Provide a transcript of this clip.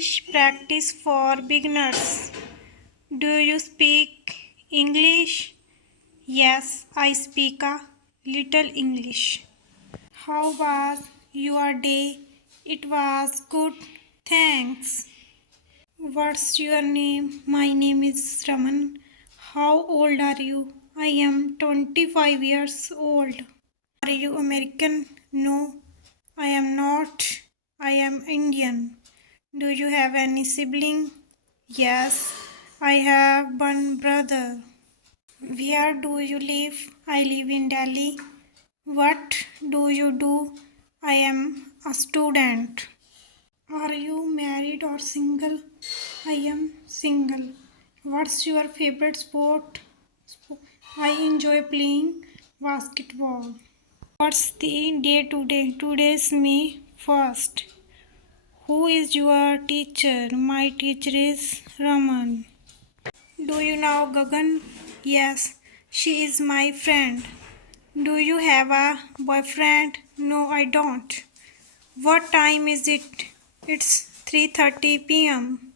English practice for beginners. Do you speak English? Yes, I speak a little English. How was your day? It was good, thanks. What's your name? My name is Raman. How old are you? I am 25 years old. Are you American? No, I am not. I am Indian. Do you have any sibling? Yes, I have one brother. Where do you live? I live in Delhi. What do you do? I am a student. Are you married or single? I am single. What's your favorite sport? I enjoy playing basketball. What's the day today? Today's May 1st. Who is your teacher? My teacher is Raman. Do you know Gagan? Yes, she is my friend. Do you have a boyfriend? No, I don't. What time is it? It's 3:30 p.m.